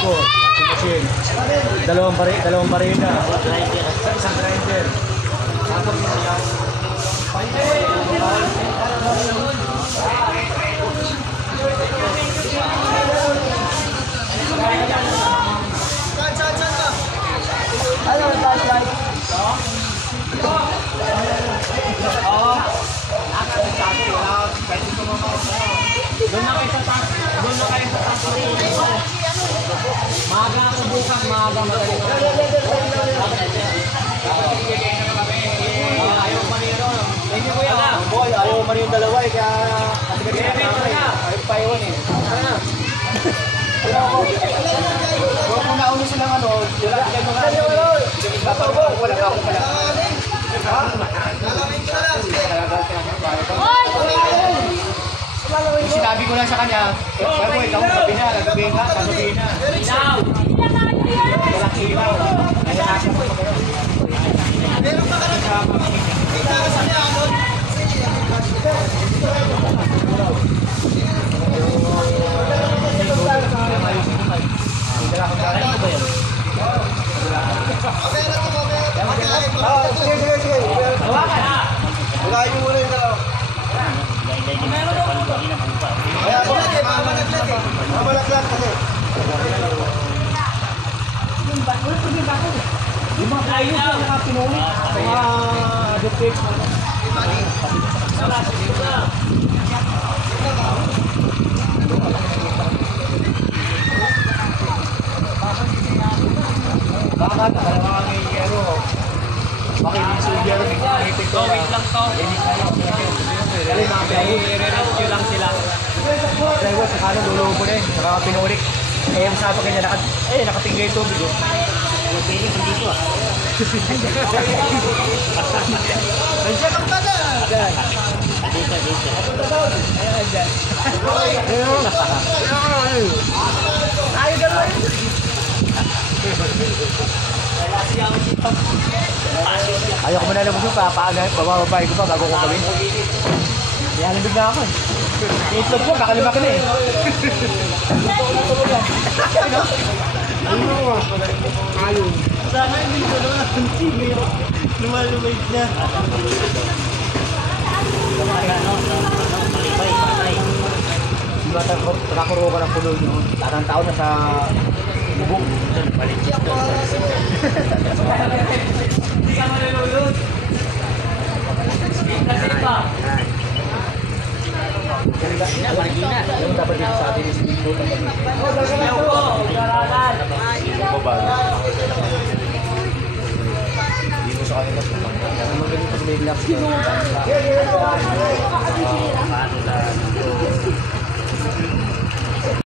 ko, washing machine. Dalawang barina. Isang grinder. Doon na kayo sa taas. Maaga ako bukas, maaga magaling. Ayaw pa rin yun. Thank you kuya. Boy, ayaw pa rin yung dalawa eh, kaya ayaw pa iwan eh. Huwag mo nauna silang ano, wala kayo mga wala ka ako pala. Sinabi ko lang sa kanya, pero ikaw gabi na, gabi na. Walang ilaw. Kaya natin mo ito. Meron pa ka na sa niya, ano? Sige. Mo muna yung dalaw. Kaya ako mamalaglag kasi. Yung mga kayo na nakapinulit, mga dupik. Bakit? Akala mga ngayero. Makinig sa ugero. Wait lang to. I-rescue lang sila. Driver, sa kanan, lulubo na eh. Saka pinulik. Eh, yung sabi kanya, nakatingga yung tubig oh. Piling, hindi ko ah. Nandiyan ang pala! Dito. Ayan, dyan. Ayaw gano'n. Ayaw ko muna labos yung pababay ko pa bago ko gawin. Kaya nandun na ako eh. Itlog ko, baka lumaki na eh. Ayun mo ayun. Sana hindi ko naman ang tingin. Lumalumay na. Nakakuro ka ng pulo nyo. Tarang tao na sa bubong. Balitis doon. Hindi ka malululod. Kasi pa. Yung dapat dito sa atin is dito. Ayaw ko. Garalan. Dito sa kanila. Magaling pag may relax.